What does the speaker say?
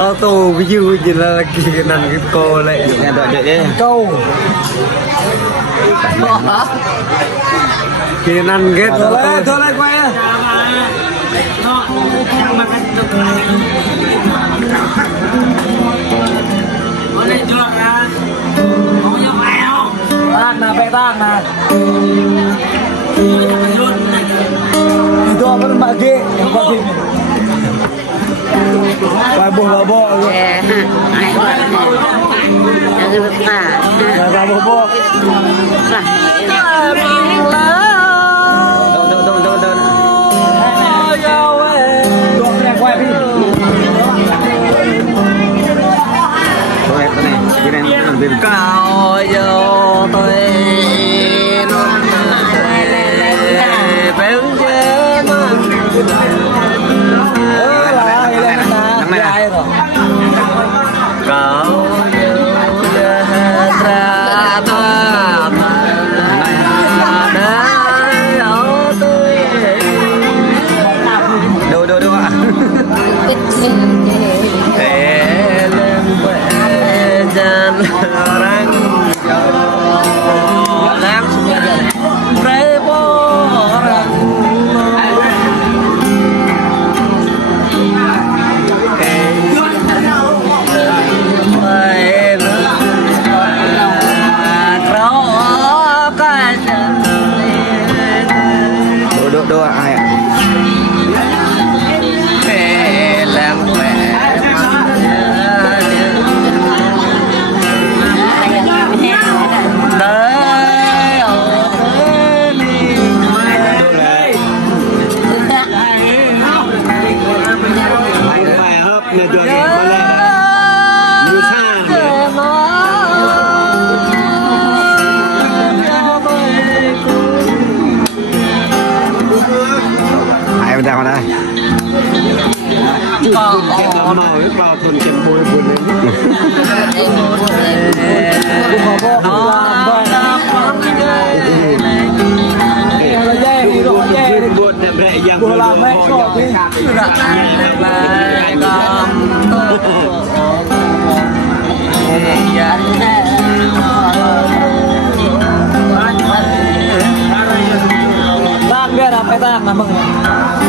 Auto ví dụ như là cái nằm cái cô lại nghe đợi đấy câu kia năn ghét thôi lại quay tan là bé tan là itu apa mbak G yang pakai vài bộ bộ luôn vài bộ cao vô tôi đô ai ạ? Ai bên đây đây? Còn màu biết bao thuần chân bôi buồn biar apa tak namanya